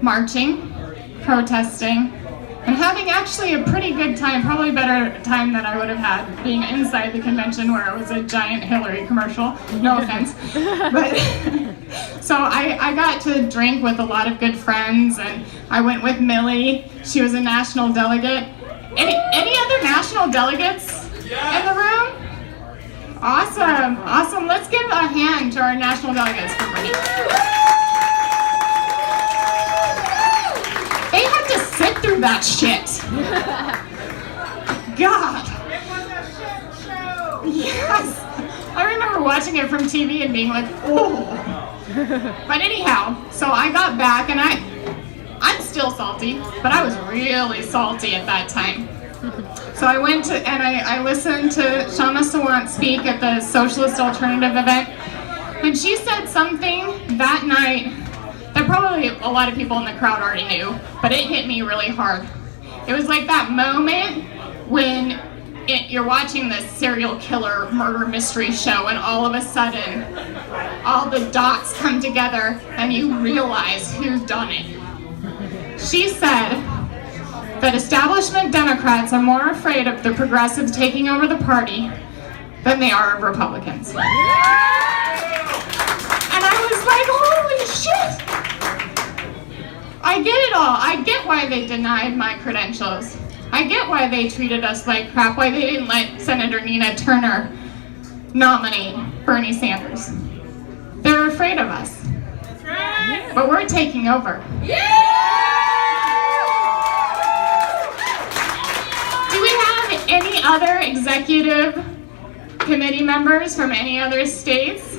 Marching, protesting, and having actually a pretty good time, probably better time than I would have had being inside the convention where it was a giant Hillary commercial, no offense. But so I got to drink with a lot of good friends, and I went with Millie. She was a national delegate. Any other national delegates in the room? Awesome, awesome. Let's give a hand to our national delegates for Brittany. They had to sit through that shit. God. Yes. I remember watching it from TV and being like, oh. But anyhow, so I got back and I'm still salty, but I was really salty at that time. So I went to, and I listened to Kshama Sawant speak at the Socialist Alternative event, and she said something that night that probably a lot of people in the crowd already knew, but it hit me really hard. It was like that moment when you're watching this serial killer murder mystery show and all of a sudden all the dots come together and you realize who's done it. She said that establishment Democrats are more afraid of the progressives taking over the party than they are of Republicans. And I was like, holy shit! I get it all. I get why they denied my credentials. I get why they treated us like crap, why they didn't let Senator Nina Turner nominate Bernie Sanders. They're afraid of us. That's right. But we're taking over. Yeah! Do we have any other executive committee members from any other states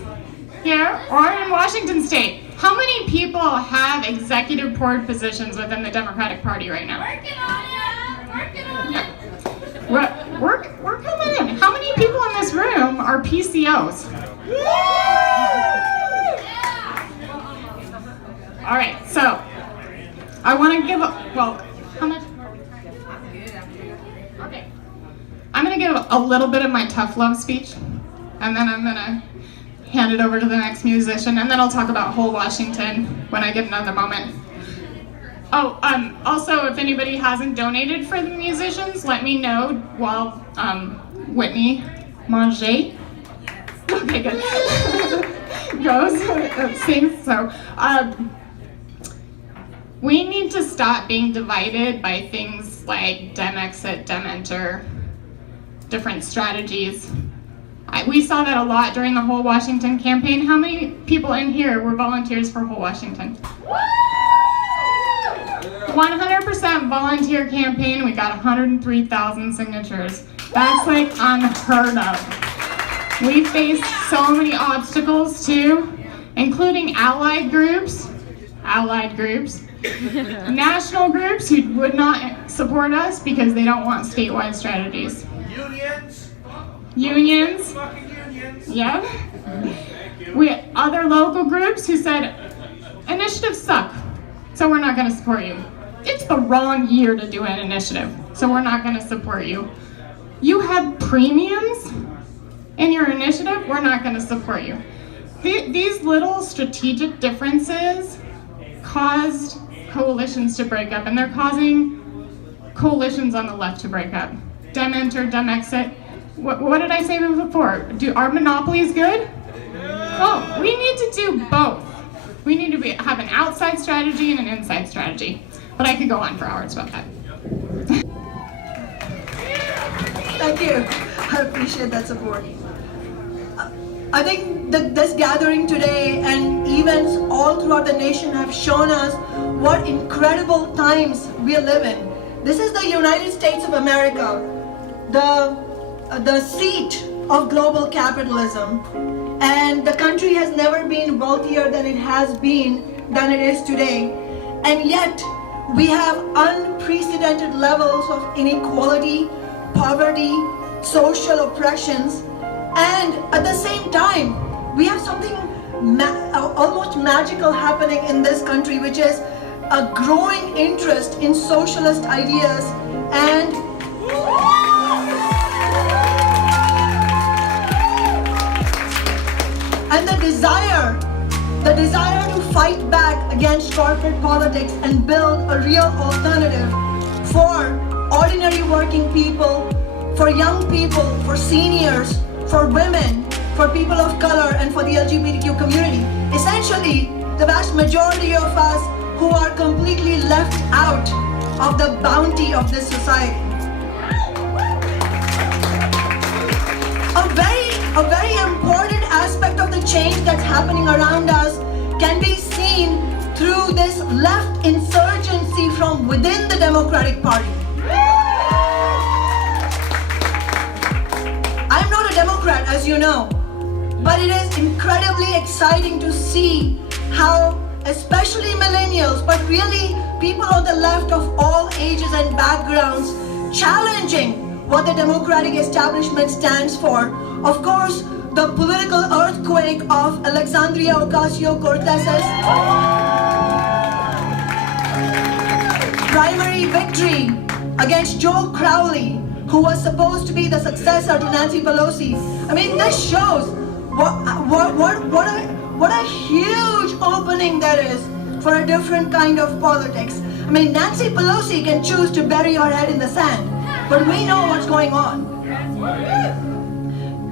here or in Washington State? How many people have executive board positions within the Democratic Party right now? Working on it! Working on it! We're coming in. How many people in this room are PCOs? All right, so I want to give well, how much? Okay. I'm going to give a little bit of my tough love speech, and then I'm going to hand it over to the next musician, and then I'll talk about whole Washington when I get another moment. Oh, also, if anybody hasn't donated for the musicians, let me know while Whitney Mongé, okay, good, goes, sings. So, we need to stop being divided by things like Dem Exit, Dem Enter, different strategies. We saw that a lot during the Whole Washington campaign. How many people in here were volunteers for Whole Washington? 100% volunteer campaign. We got 103,000 signatures. That's like unheard of. We faced so many obstacles too, including allied groups, national groups who would not support us because they don't want statewide strategies. Unions. Yeah. We had other local groups who said, initiatives suck, so we're not going to support you. It's the wrong year to do an initiative, so we're not going to support you. You have premiums in your initiative, we're not going to support you. These little strategic differences caused coalitions to break up, and they're causing coalitions on the left to break up. Dem enter, dem exit. What did I say before? Are monopolies good? Oh, we need to do both. We need to have an outside strategy and an inside strategy. But I could go on for hours about that. Thank you. I appreciate that support. I think that this gathering today and events all throughout the nation have shown us what incredible times we live in. This is the United States of America, the seat of global capitalism, and the country has never been wealthier than it is today. And yet, we have unprecedented levels of inequality, poverty, social oppressions, and at the same time, we have something almost magical happening in this country, which is a growing interest in socialist ideas and the desire to fight back against corporate politics and build a real alternative for ordinary working people, for young people, for seniors, for women, for people of color, and for the LGBTQ community. Essentially, the vast majority of us who are completely left out of the bounty of this society. A very important aspect of the change that's happening around us can be seen through this left insurgency from within the Democratic Party. I'm not a Democrat, as you know, but it is incredibly exciting to see how, especially millennials, but really people on the left of all ages and backgrounds, challenging what the Democratic establishment stands for. Of course, the political earthquake of Alexandria Ocasio-Cortez's primary victory against Joe Crowley, who was supposed to be the successor to Nancy Pelosi. I mean, this shows what a huge opening there is for a different kind of politics. I mean, Nancy Pelosi can choose to bury her head in the sand, but we know what's going on.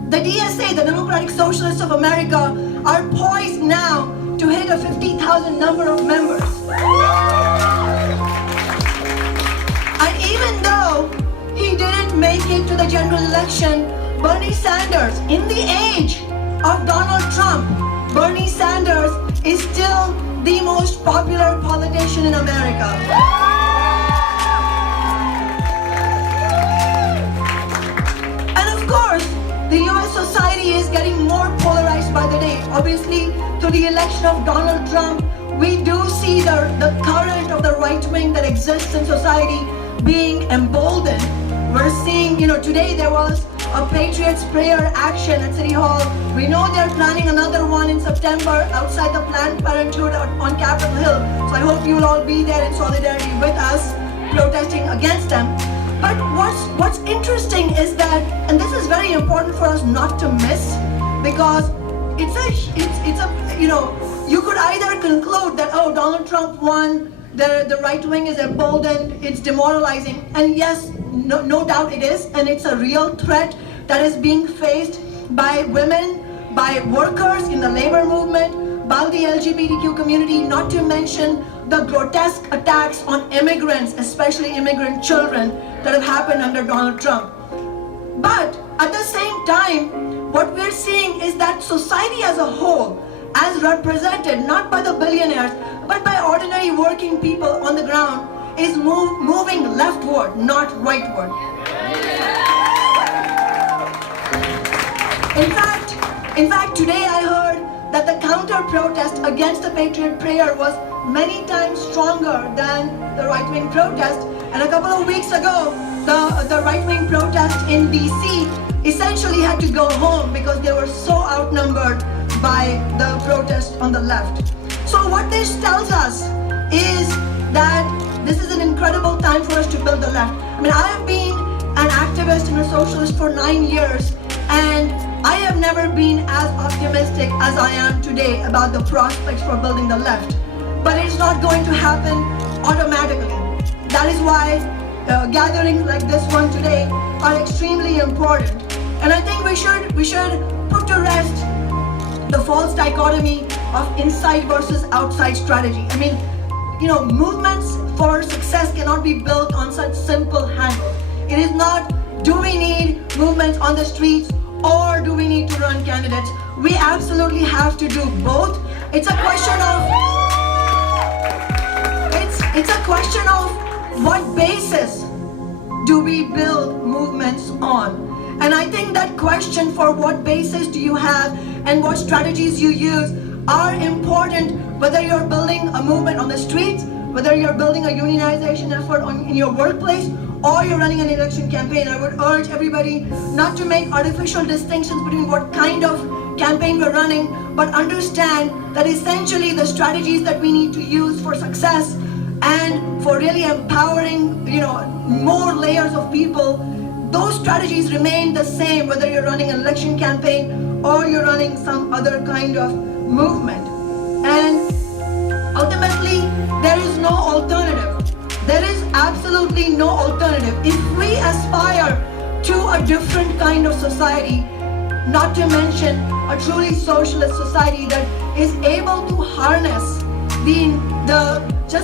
The DSA, the Democratic Socialists of America, are poised now to hit a 50,000 number of members. And even though he didn't make it to the general election, Bernie Sanders, in the age of Donald Trump, Bernie Sanders is still the most popular politician in America. The US society is getting more polarized by the day. Obviously, through the election of Donald Trump, we do see the current of the right wing that exists in society being emboldened. We're seeing, today there was a Patriots prayer action at City Hall. We know they're planning another one in September outside the Planned Parenthood on Capitol Hill. So I hope you'll all be there in solidarity with us, protesting against them. But what's interesting is that, and this is very important for us not to miss, because you could either conclude that, oh, Donald Trump won, the right wing is emboldened, it's demoralizing, and yes, no doubt it is, and it's a real threat that is being faced by women, by workers in the labor movement, by the LGBTQ community, not to mention the grotesque attacks on immigrants, especially immigrant children, that have happened under Donald Trump. But at the same time, what we're seeing is that society as a whole, as represented not by the billionaires, but by ordinary working people on the ground, is moving leftward, not rightward. In fact, today I heard that the counter-protest against the Patriot prayer was many times stronger than the right-wing protest. And a couple of weeks ago, the right-wing protest in DC essentially had to go home because they were so outnumbered by the protest on the left. So what this tells us is that this is an incredible time for us to build the left. I mean, I have been an activist and a socialist for 9 years, and I have never been as optimistic as I am today about the prospects for building the left. but it's not going to happen automatically. That is why gatherings like this one today are extremely important. And I think we should put to rest the false dichotomy of inside versus outside strategy. I mean, movements for success cannot be built on such simple handles. It is not, do we need movements on the streets or do we need to run candidates? We absolutely have to do both. It's a question of what basis do we build movements on? And I think that question for what basis do you have and what strategies you use are important, whether you're building a movement on the streets, whether you're building a unionization effort in your workplace, or you're running an election campaign. I would urge everybody not to make artificial distinctions between what kind of campaign we're running, but understand that essentially the strategies that we need to use for success and for really empowering, more layers of people, those strategies remain the same whether you're running an election campaign or you're running some other kind of movement. And ultimately, there is no alternative. There is absolutely no alternative. If we aspire to a different kind of society, not to mention a truly socialist society that is able to harness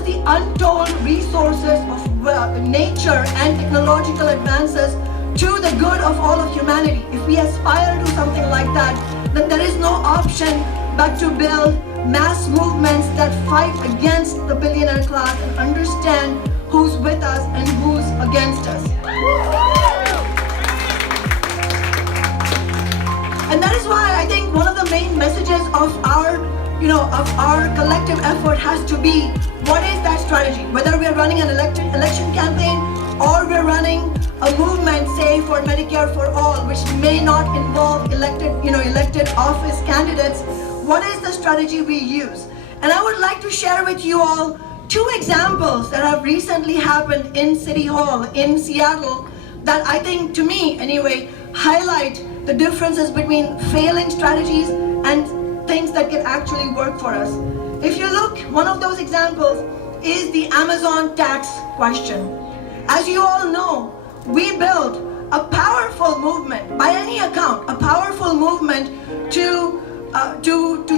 the untold resources of nature and technological advances to the good of all of humanity. If we aspire to something like that, then there is no option but to build mass movements that fight against the billionaire class and understand who's with us and who's against us. And that is why I think one of the main messages of our collective effort has to be, what is that strategy? Whether we're running an election campaign or we're running a movement, say, for Medicare for all, which may not involve elected office candidates, what is the strategy we use? And I would like to share with you all 2 examples that have recently happened in City Hall in Seattle that I think, to me anyway, highlight the differences between failing strategies and things that can actually work for us. If you look, one of those examples is the Amazon tax question. As you all know, we built a powerful movement, by any account, a powerful movement to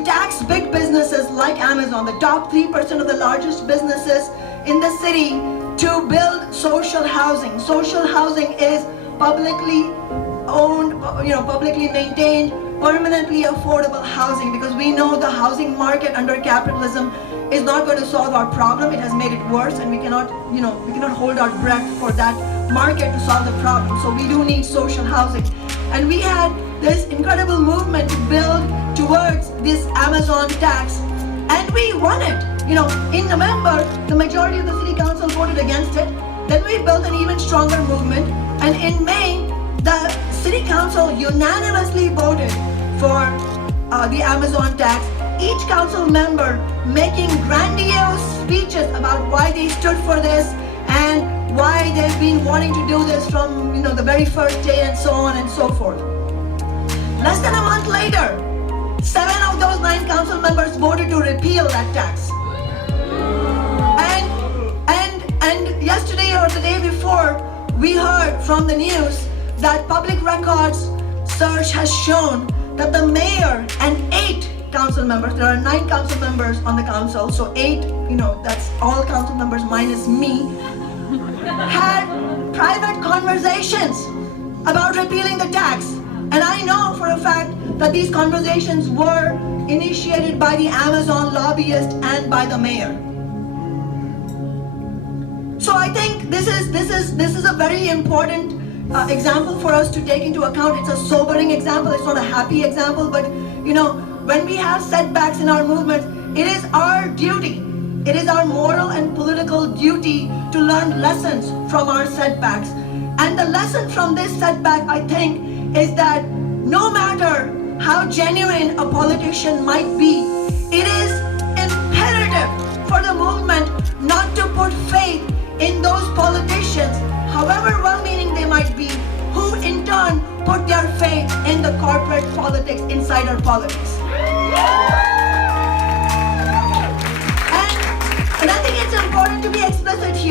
tax big businesses like Amazon, the top 3% of the largest businesses in the city, to build social housing. Social housing is publicly owned, publicly maintained, permanently affordable housing, because we know the housing market under capitalism is not going to solve our problem. It has made it worse, and we cannot hold our breath for that market to solve the problem. So we do need social housing. And we had this incredible movement to build towards this Amazon tax, and we won it. In November, the majority of the city council voted against it. Then we built an even stronger movement, and in May, the city council unanimously voted for the Amazon tax. Each council member making grandiose speeches about why they stood for this and why they've been wanting to do this from the very first day, and so on and so forth. Less than a month later, 7 of those 9 council members voted to repeal that tax. And yesterday or the day before, we heard from the news that public records search has shown that the mayor and 8 council members, there are 9 council members on the council, so 8, that's all council members minus me, had private conversations about repealing the tax. And I know for a fact that these conversations were initiated by the Amazon lobbyist and by the mayor. So I think this is a very important example for us to take into account. It's a sobering example. It's not a happy example, but when we have setbacks in our movement, it is our duty. It is our moral and political duty to learn lessons from our setbacks. And the lesson from this setback, I think, is that no matter how genuine a politician might be, it is imperative for the movement not to put faith in those politicians, however well-meaning they might be, who in turn put their faith in the corporate politics, insider politics.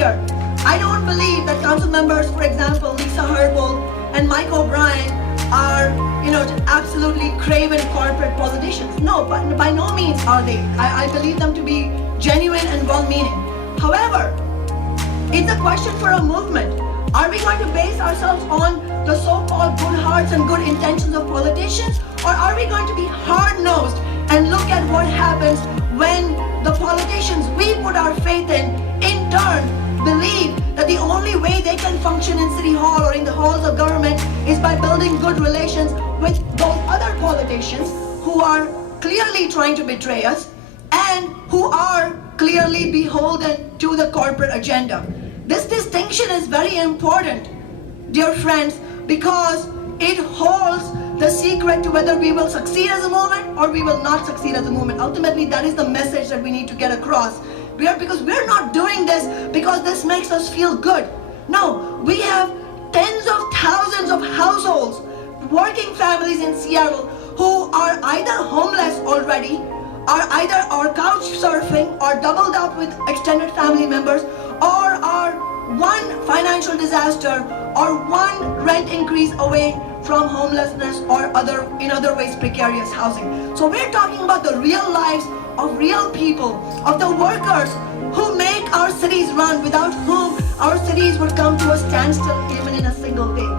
clear. I don't believe that council members, for example, Lisa Herbold and Mike O'Brien are, absolutely craven corporate politicians. No, but by no means are they. I believe them to be genuine and well-meaning. However, it's a question for a movement. Are we going to base ourselves on the so-called good hearts and good intentions of politicians? Or are we going to be hard-nosed and look at what happens when the politicians we put our faith in turn, believe that the only way they can function in City Hall or in the halls of government is by building good relations with those other politicians who are clearly trying to betray us and who are clearly beholden to the corporate agenda. This distinction is very important, dear friends, because it holds the secret to whether we will succeed as a movement or we will not succeed as a movement. Ultimately, that is the message that we need to get across. Because we're not doing this because this makes us feel good. No, we have tens of thousands of households, working families in Seattle who are either homeless already, are couch surfing, or doubled up with extended family members, or are one financial disaster or one rent increase away from homelessness or in other ways precarious housing. So we're talking about the real lives of real people, of the workers who make our cities run, without whom our cities would come to a standstill even in a single day.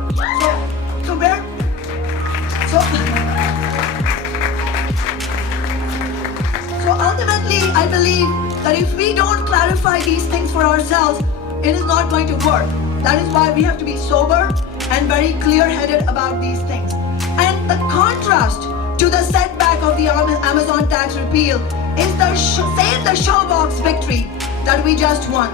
So ultimately, I believe that if we don't clarify these things for ourselves, it is not going to work. That is why we have to be sober and very clear-headed about these things. And the contrast to the setback of the Amazon tax repeal is the save the showbox victory that we just won.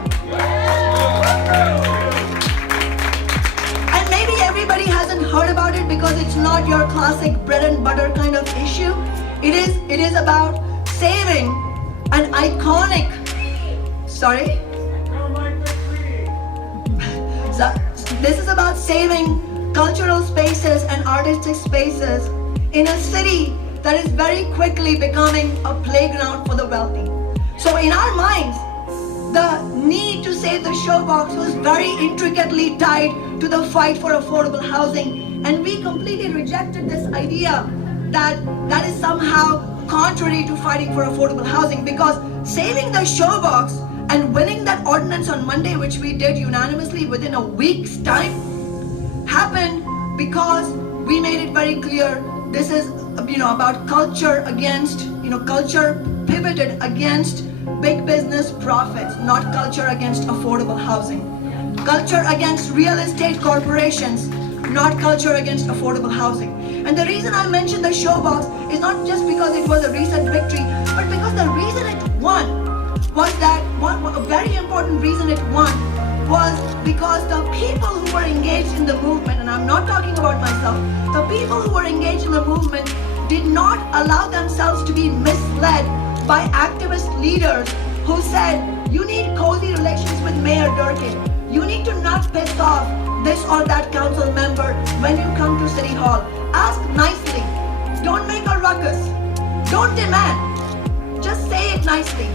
And maybe everybody hasn't heard about it because it's not your classic bread and butter kind of issue. It is about saving an iconic, So this is about saving cultural spaces and artistic spaces in a city that is very quickly becoming a playground for the wealthy. So in our minds, the need to save the showbox was very intricately tied to the fight for affordable housing, and we completely rejected this idea that is somehow contrary to fighting for affordable housing, because saving the showbox and winning that ordinance on Monday, which we did unanimously within a week's time, happened because we made it very clear this is about culture against, culture pivoted against big business profits, not culture against affordable housing. Culture against real estate corporations, not culture against affordable housing. And the reason I mentioned the showbox is not just because it was a recent victory, but because the reason it won was that a very important reason it won was because the people who were engaged in the movement, and I'm not talking about myself, the people who were engaged in the movement did not allow themselves to be misled by activist leaders who said, you need cozy relations with Mayor Durkin. You need to not piss off this or that council member when you come to City Hall. Ask nicely. Don't make a ruckus. Don't demand. Just say it nicely.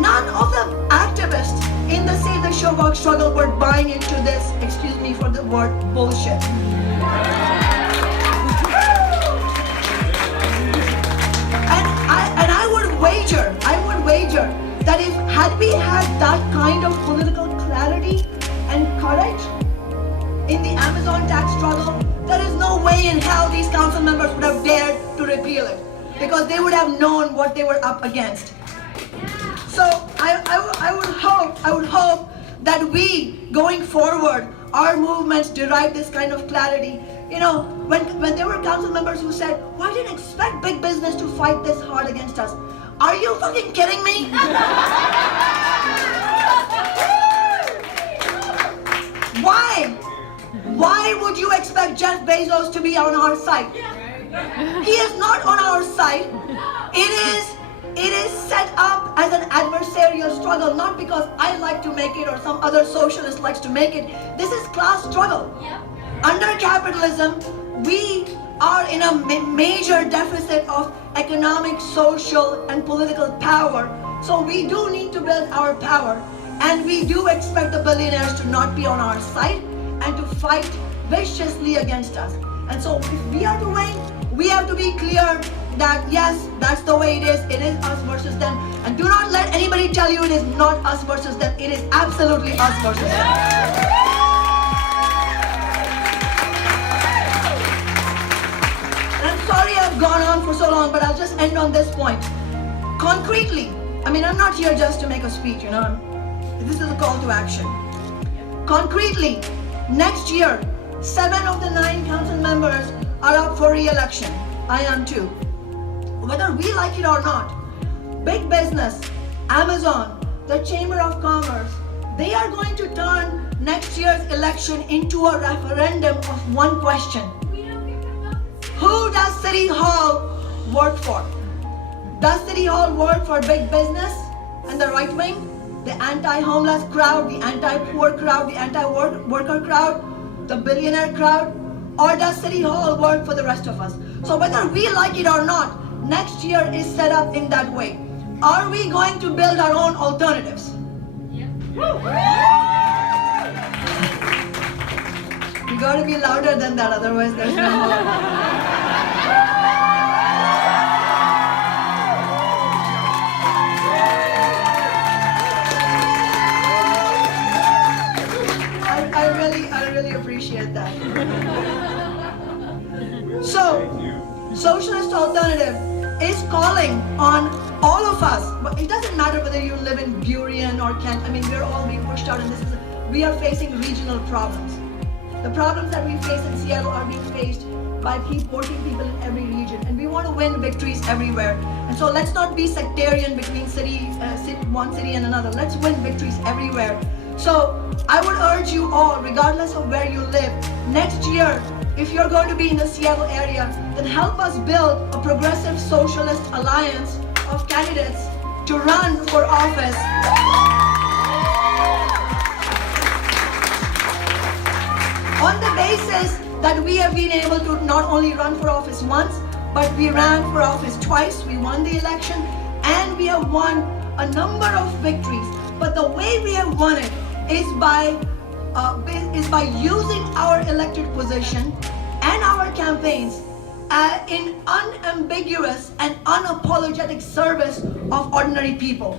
None of the activists in the Save the Showbox struggle were buying into this, excuse me for the word, bullshit. And I would wager that if had we had that kind of political clarity and courage in the Amazon tax struggle, there is no way in hell these council members would have dared to repeal it, because they would have known what they were up against. So I would hope that we, going forward, our movements derive this kind of clarity. When there were council members who said, "Why didn't expect big business to fight this hard against us?" Are you fucking kidding me? Why? Why would you expect Jeff Bezos to be on our side? He is not on our side. It is set up as an adversarial struggle, not because I like to make it or some other socialist likes to make it. This is class struggle. Under capitalism, we are in a major deficit of economic, social, and political power. So we do need to build our power. And we do expect the billionaires to not be on our side and to fight viciously against us. And so if we are to win, we have to be clear that yes, that's the way it is. It is us versus them. And do not let anybody tell you it is not us versus them. It is absolutely us versus them. And I'm sorry I've gone on for so long, but I'll just end on this point. Concretely, I mean, I'm not here just to make a speech, This is a call to action. Concretely, next year, 7 of the 9 council members are up for re-election. I am too. Whether we like it or not, big business, Amazon, the Chamber of Commerce, they are going to turn next year's election into a referendum of one question. Who does City Hall work for? Does City Hall work for big business and the right wing? The anti-homeless crowd, the anti-poor crowd, the anti-worker crowd, the billionaire crowd? Or does City Hall work for the rest of us? So whether we like it or not, next year is set up in that way. Are we going to build our own alternatives? Yeah. You gotta be louder than that, otherwise there's no more. I really appreciate that. So, Socialist Alternative is calling on all of us, but it doesn't matter whether you live in Burien or Kent. I mean, we're all being pushed out, and we are facing regional problems. The problems that we face in Seattle are being faced by working people in every region, and we want to win victories everywhere. And so let's not be sectarian between one city and another. Let's win victories everywhere. So I would urge you all, regardless of where you live, next year, if you're going to be in the Seattle area, then help us build a progressive socialist alliance of candidates to run for office. On the basis that we have been able to not only run for office once, but we ran for office twice, we won the election, and we have won a number of victories. But the way we have won it is by using our elected position and our campaigns in unambiguous and unapologetic service of ordinary people.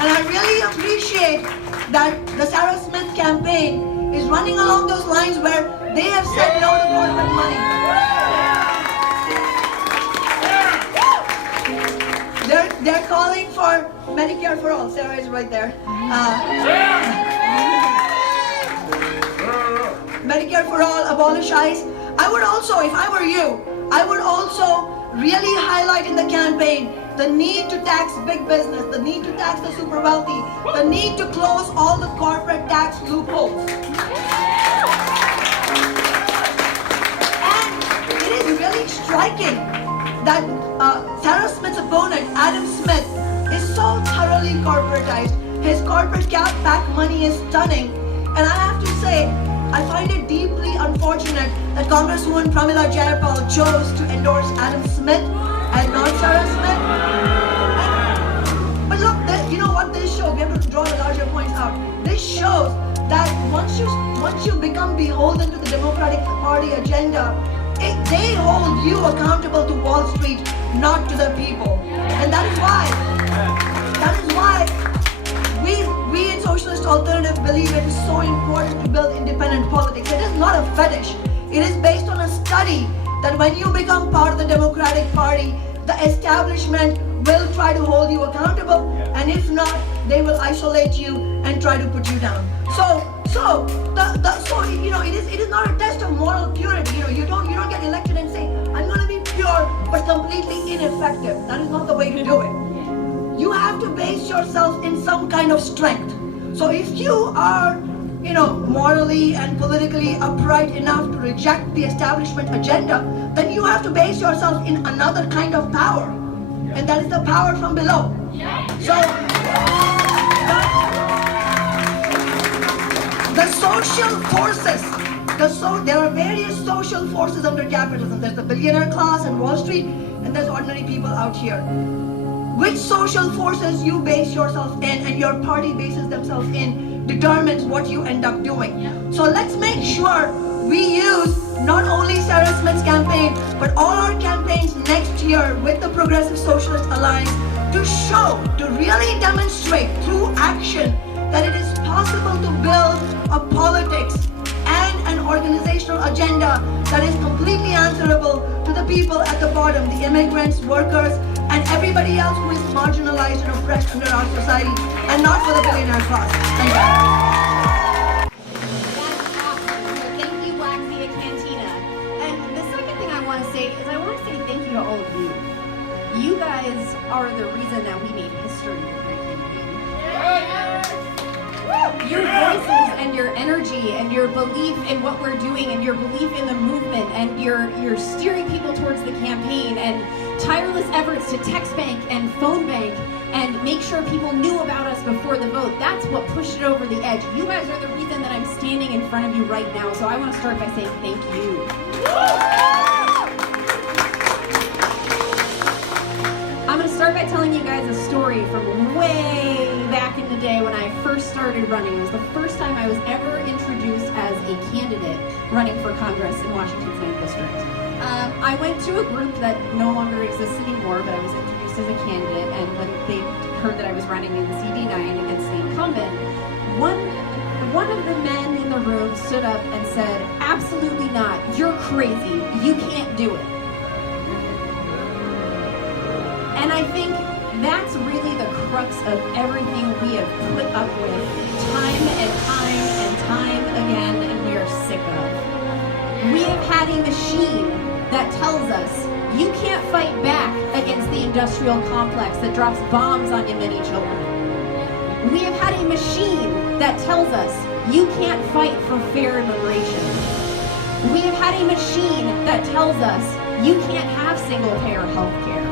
And I really appreciate that the Sarah Smith campaign is running along those lines where they have said no to corporate money. They're calling for Medicare for all. Sarah is right there. Medicare for all, abolish ICE. I would also, if I were you, I would also really highlight in the campaign the need to tax big business, the need to tax the super wealthy, the need to close all the corporate tax loopholes. And it is really striking that Sarah Smith's opponent, Adam Smith, is so thoroughly corporatized. His corporate PAC money is stunning. And I have to say, I find it deeply unfortunate that Congresswoman Pramila Jayapal chose to endorse Adam Smith and not Sarah Smith. But look, you know what this shows? We have to draw the larger points out. This shows that once you become beholden to the Democratic Party agenda, they hold you accountable to Wall Street, not to the people. And that is why we in Socialist Alternative believe it is so important to build independent politics. It is not a fetish. It is based on a study that when you become part of the Democratic Party, the establishment will try to hold you accountable, and if not, they will isolate you and try to put you down. It is not a test of moral purity. You don't get elected and say, I'm going to be pure but completely ineffective. That is not the way to do it. You have to base yourself in some kind of strength. So if you are, morally and politically upright enough to reject the establishment agenda, then you have to base yourself in another kind of power, and that is the power from below. So the social forces, there are various social forces under capitalism. There's the billionaire class and Wall Street, and there's ordinary people out here. which social forces you base yourself in and your party bases themselves in determines what you end up doing. So let's make sure we use not only Sarah Smith's campaign, but all our campaigns next year with the Progressive Socialist Alliance to show, to really demonstrate through action that it is possible to build a politics and an organizational agenda that is completely answerable to the people at the bottom, the immigrants, workers, and everybody else who is marginalized and oppressed under our society, and not for the billionaire class. Thank you. That's awesome. Thank you, Black Sea Cantina. And the second thing I want to say is I want to say thank you to all of you. You guys are the reason that we made history with my campaign. Your voices and your energy and your belief in what we're doing and your belief in the movement and your steering people towards the campaign and tireless efforts to text bank and phone bank and make sure people knew about us before the vote. That's what pushed it over the edge. You guys are the reason that I'm standing in front of you right now. So I want to start by saying thank you. I'm going to start by telling you guys a story from way back in the day when I first started running. It was the first time I was ever introduced as a candidate running for Congress in Washington's 9th District. I went to a group that no longer exists anymore, but I was introduced as a candidate, and when they heard that I was running in CD9 against the incumbent, one of the men in the room stood up and said, "Absolutely not, you're crazy, you can't do it." And I think that's really the crux of everything we have put up with time and time and time again, and we are sick of. We have had a machine that tells us you can't fight back against the industrial complex that drops bombs on your many children. We have had a machine that tells us you can't fight for fair immigration. We have had a machine that tells us you can't have single-payer health care.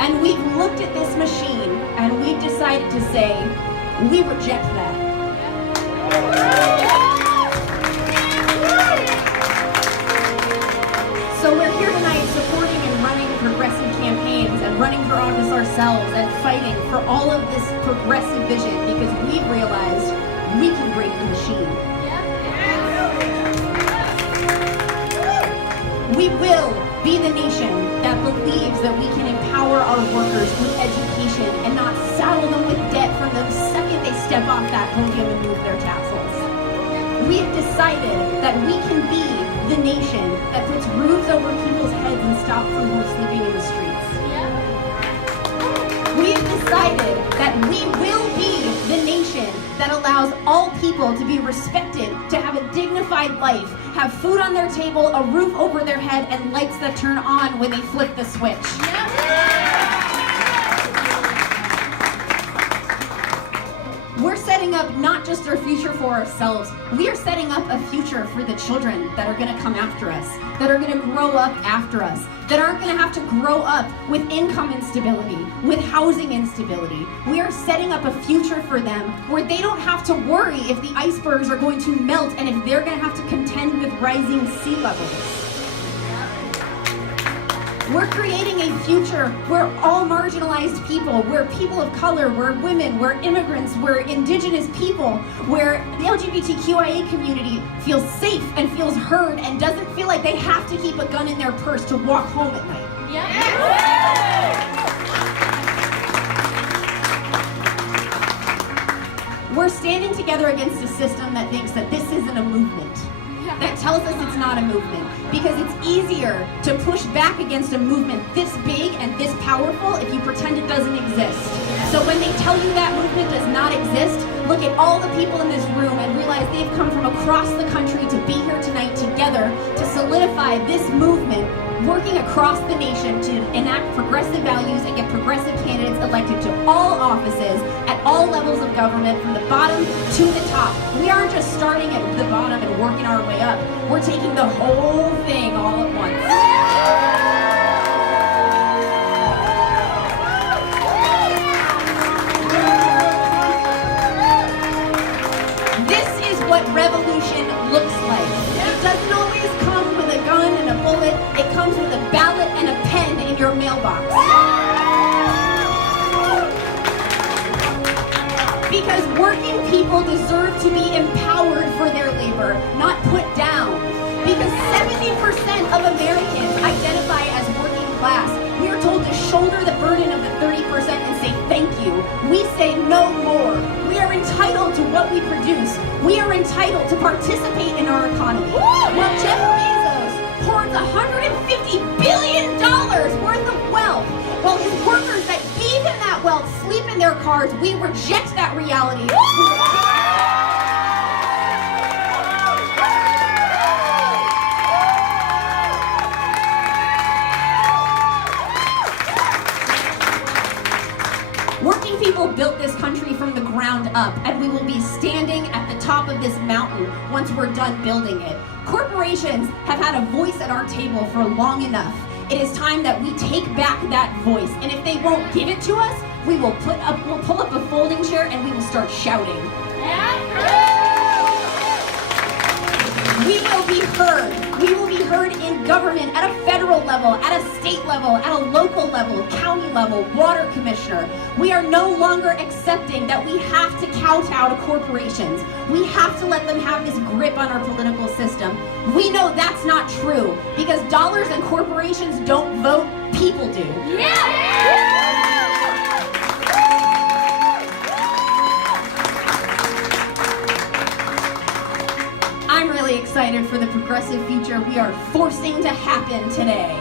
And we've looked at this machine and we've decided to say, we reject that. So we're here tonight supporting and running progressive campaigns and running for office ourselves and fighting for all of this progressive vision because we've realized we can break the machine. We will be the nation that believes that we can empower our workers with education and not saddle them with debt from the second they step off that podium and move their tassels. We have decided that we can be the nation that puts roofs over people's heads and stops them from sleeping in the streets. We have decided that we will be the nation that allows all people to be respected, to have a dignified life, have food on their table, a roof over their head, and lights that turn on when they flip the switch. We're setting up not just our future for ourselves, we are setting up a future for the children that are going to come after us, that are going to grow up after us, that aren't going to have to grow up with income instability, with housing instability. We are setting up a future for them where they don't have to worry if the icebergs are going to melt and if they're going to have to contend with rising sea levels. We're creating a future where all marginalized people, where people of color, where women, where immigrants, where indigenous people, where the LGBTQIA community feels safe and feels heard and doesn't feel like they have to keep a gun in their purse to walk home at night. We're standing together against a system that thinks that this isn't a movement, that tells us it's not a movement, because it's easier to push back against a movement this big and this powerful if you pretend it doesn't exist. So when they tell you that movement does not exist, look at all the people in this room and realize they've come from across the country to be here tonight together to solidify this movement, working across the nation to enact progressive values and get progressive candidates elected to all offices at all levels of government, from the bottom to the top. We aren't just starting at the bottom and working our way up. We're taking the whole thing all at once. This is what revolution looks like. It doesn't always come with a gun and a bullet. It comes with a ballot and a pen in your mailbox. Because working people deserve to be empowered for their labor, not put down. Because 70% of Americans identify as working class. We are told to shoulder the burden of the 30% and say thank you. We say no more. We are entitled to what we produce. We are entitled to participate in our economy. While Jeff Bezos hoards $150 billion worth of wealth, while his workers that gave him that wealth sleep in their cars, we reject that reality. Working people built this country from the ground up, and we will be standing at the top of this mountain once we're done building it. Corporations have had a voice at our table for long enough. It is time that we take back that voice, and if they won't give it to us, we'll pull up a folding chair and we will start shouting. We will be heard. We will be heard in government at a federal level, at a state level, at a local level, county level, water commissioner. We are no longer accepting that we have to kowtow to corporations. We have to let them have this grip on our political system. We know that's not true because dollars and corporations don't vote, people do. I'm really excited for the progressive future we are forcing to happen today.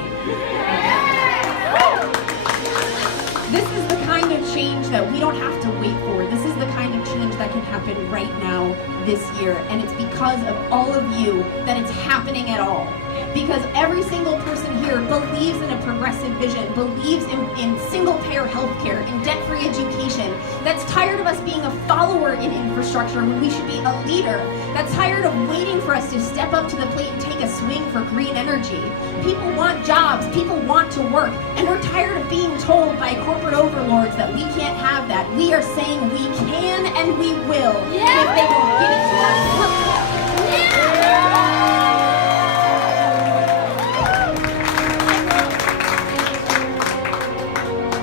This is the kind of change that we don't have to wait for. This is the kind of change that can happen right now, this year. And it's because of all of you that it's happening at all. Because every single person here believes in a progressive vision, believes in single-payer healthcare, in debt-free education, that's tired of us being a follower in infrastructure when we should be a leader, that's tired of waiting for us to step up to the plate and take a swing for green energy. People want jobs, people want to work, and we're tired of being told by corporate overlords that we can't have that. We are saying we can and we will, if they won't give it to us.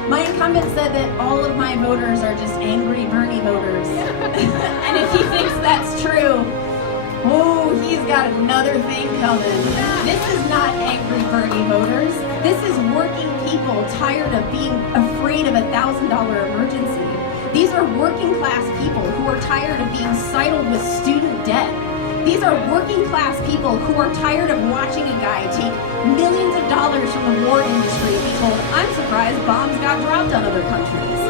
My incumbent said that all of my voters are just angry Bernie voters. And if he thinks that's true, oh, he's got another thing coming. This is not angry Bernie voters. This is working people tired of being afraid of a $1,000 emergency. These are working class people who are tired of being saddled with student debt. These are working class people who are tired of watching a guy take millions of dollars from the war industry and be told, I'm surprised bombs got dropped on other countries.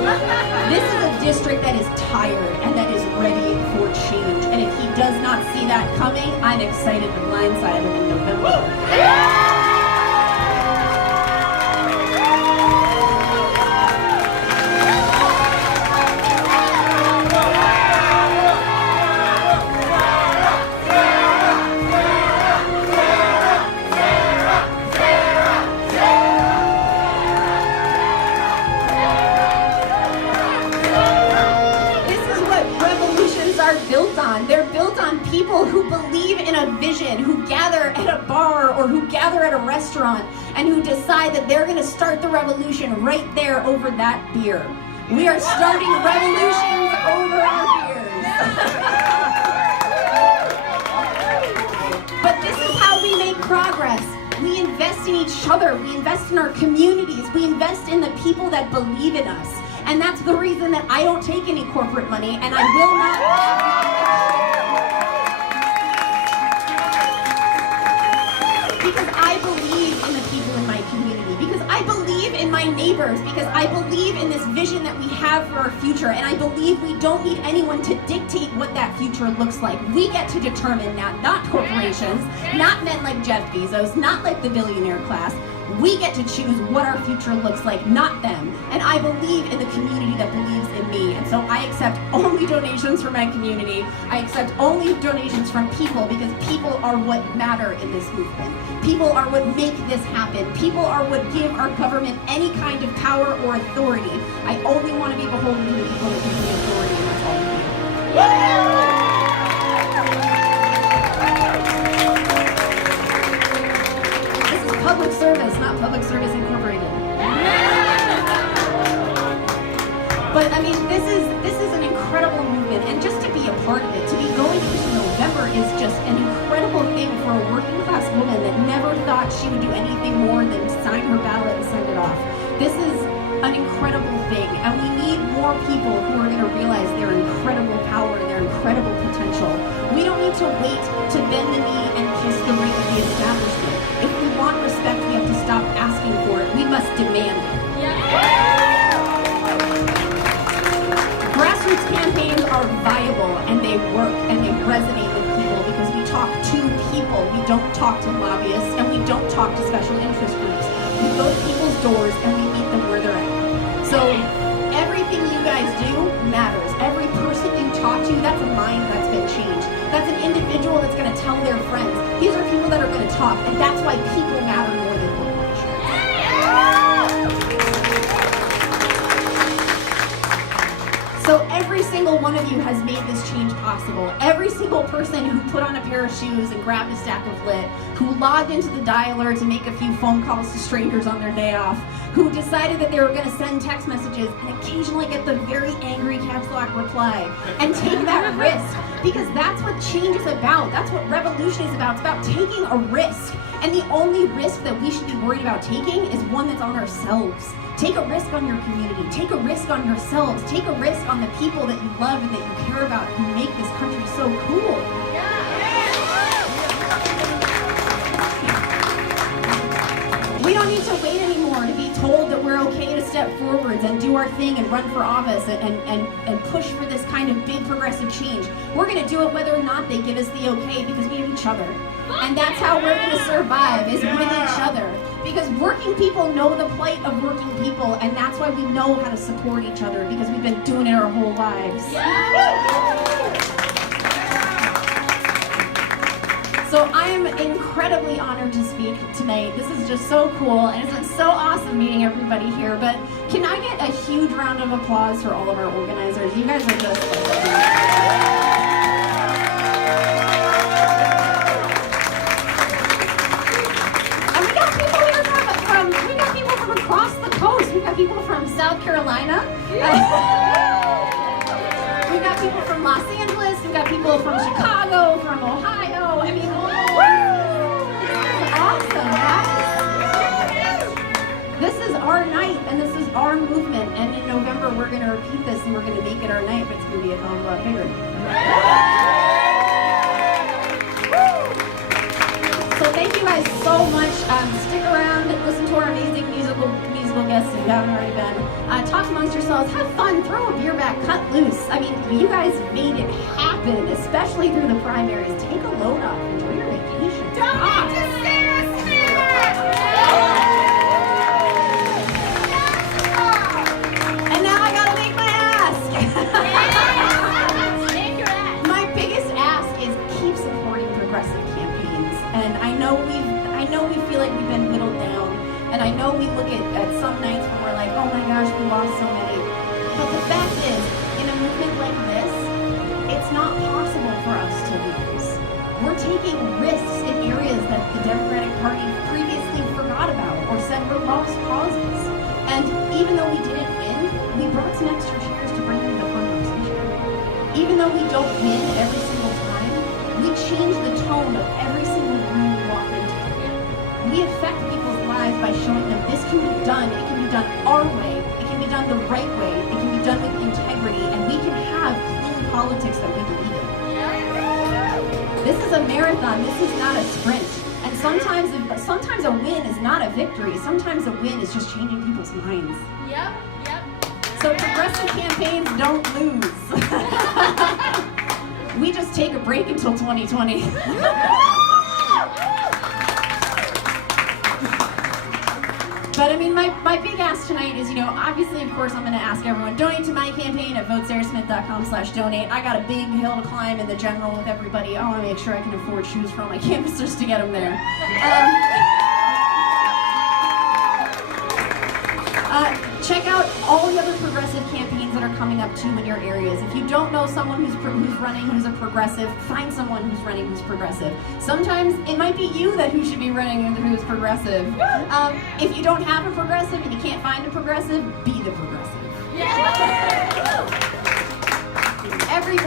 This is a district that is tired and that is ready for change. And if he does not see that coming, I'm excited to blindside him in November. They're built on people who believe in a vision, who gather at a bar or who gather at a restaurant and who decide that they're going to start the revolution right there over that beer. We are starting revolutions over our beers. But this is how we make progress. We invest in each other. We invest in our communities. We invest in the people that believe in us. And that's the reason that I don't take any corporate money, and I will not. Because I believe in the people in my community, because I believe in my neighbors, because I believe in this vision that we have for our future, and I believe we don't need anyone to dictate what that future looks like. We get to determine that, not corporations, not men like Jeff Bezos, not like the billionaire class. We get to choose what our future looks like, not them. And I believe in the community that believes in me. And so I accept only donations from my community. I accept only donations from people because people are what matter in this movement. People are what make this happen. People are what give our government any kind of power or authority. I only want to be beholden to the people that give me authority, and that's all I do. Public service, not Public Service Incorporated. But I mean, this is an incredible incredible movement, and just to be a part of it, to be going into November is just an incredible thing for a working class woman that never thought she would do anything more than sign her ballot and send it off. This is an incredible thing, and we need more people who are going to realize their incredible power and their incredible potential. We don't need to wait to bend the knee and kiss the ring of the establishment. If we want respect, we have to stop asking for it. We must demand it. Grassroots campaigns are viable, and they work, and they resonate with people because we talk to people. We don't talk to lobbyists, and we don't talk to special interest groups. We go to people's doors, and we meet them where they're at. So everything you guys do matters. Every person you talk to, that's a mind that's been changed. That's an individual that's going to tell their friends. These are people that are going to talk, and that's why people matter more than corporations. So every single one of you has made this change possible. Every single person who put on a pair of shoes and grabbed a stack of lit, who logged into the dialer to make a few phone calls to strangers on their day off, who decided that they were going to send text messages and occasionally get the very angry caps lock reply and take that risk, because that's what change is about. That's what revolution is about. It's about taking a risk. And the only risk that we should be worried about taking is one that's on ourselves. Take a risk on your community. Take a risk on yourselves. Take a risk on the people that you love and that you care about, who make this country so cool. We don't need to wait anymore to be told that we're okay to step forwards and do our thing and run for office and push for this kind of big progressive change. We're going to do it whether or not they give us the okay, because we have each other. And that's how we're going to survive, is with each other. Because working people know the plight of working people, and that's why we know how to support each other, because we've been doing it our whole lives. So I'm incredibly honored to speak tonight. This is just so cool, and it's been so awesome meeting everybody here. But can I get a huge round of applause for all of our organizers? You guys are just... And we got people here from across the coast. We got people from South Carolina. We got people from Los Angeles. We got people from Chicago, from Ohio. I mean, awesome, guys. This is our night, and this is our movement. And in November, we're going to repeat this, and we're going to make it our night, but it's going to be a hell of a lot bigger. So thank you guys so much. Stick around, listen to our amazing musical guests if you haven't already been. Talk amongst yourselves, have fun, throw a beer back, cut loose. I mean, you guys made it happen, especially through the primaries. Take a load off, enjoy your vacation. And now I gotta make my ask. Make your ask. My biggest ask is keep supporting progressive campaigns. And I know we feel like we've been whittled down. And I know we look at some nights when we're like, oh my gosh, we lost so many. But the fact is, in a movement like this, it's not possible for us to lose. We're taking risks in areas that the Democratic Party previously forgot about or said were lost causes. And even though we didn't win, we brought some extra chairs to bring into the conversation. Even though we don't win every single time, we change the tone of every single room we walk into. We affect people's lives by showing them this can be done. It can be done our way. It can be done the right way. It can be done with integrity, and we can have clean politics that we believe in. This is a marathon. This is not a sprint. And sometimes a win is not a victory. Sometimes a win is just changing people's minds. Yep. So progressive campaigns don't lose. We just take a break until 2020. But I mean, my big ask tonight is, obviously, of course, I'm going to ask everyone, donate to my campaign at votesarahsmith.com/donate. I got a big hill to climb in the general with everybody. I want to make sure I can afford shoes for all my canvassers to get them there. Check out all the other progressive campaigns that are coming up too in your areas. If you don't know someone who's running who's a progressive, find someone who's running who's progressive. Sometimes it might be you who should be running who's progressive. If you don't have a progressive and you can't find a progressive, be the progressive.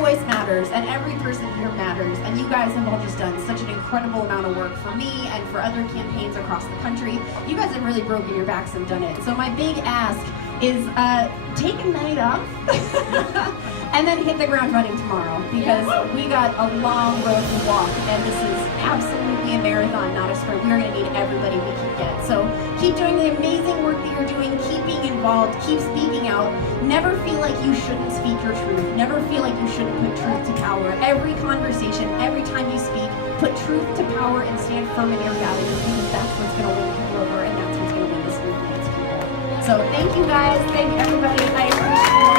voice matters, and every person here matters, and you guys have all just done such an incredible amount of work for me and for other campaigns across the country. You guys have really broken your backs and done it. So my big ask is take a night off and then hit the ground running tomorrow, because we got a long road to walk, and this is absolutely a marathon, not a sprint. We're going to need everybody we can get. So keep doing the amazing work that you're doing, keep being involved, keep speaking out. Never feel like you shouldn't speak your truth. Never feel like you shouldn't put truth to power. Every conversation, every time you speak, put truth to power and stand firm in your values, because that's what's going to win people over, and that's what's going to win this movement. So thank you guys, thank everybody, I appreciate it.